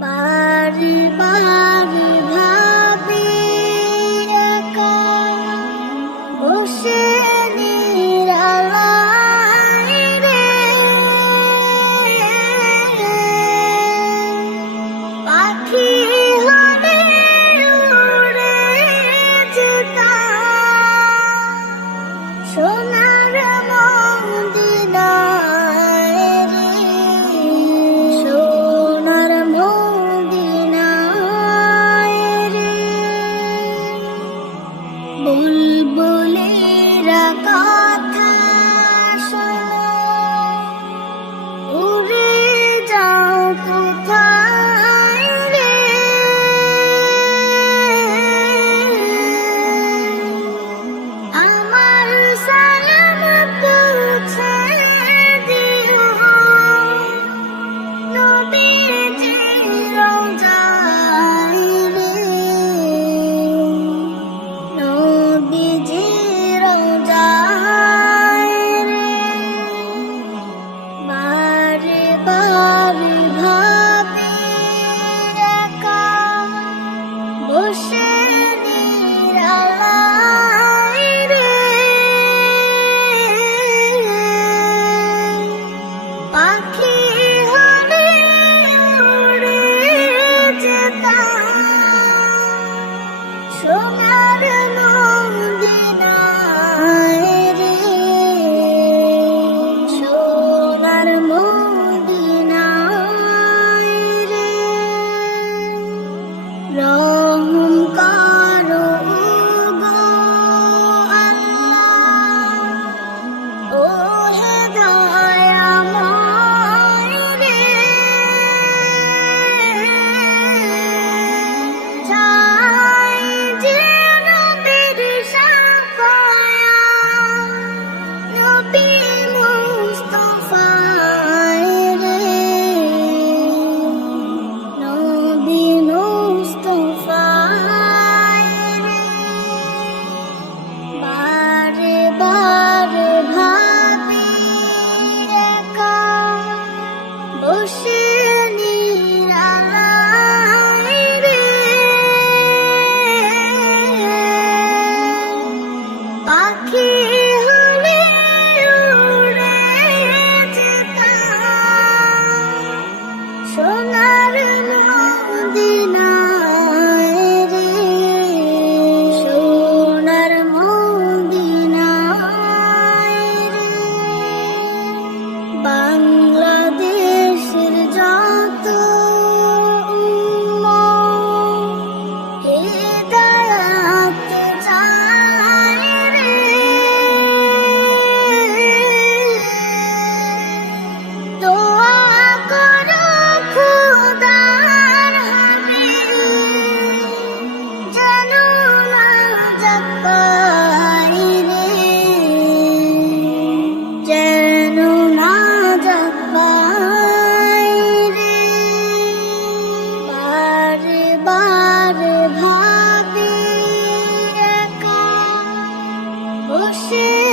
Bà đi. ভাবি ভাবি একা বসে পাখি হলে উড়ে যেতাম। সোনার 是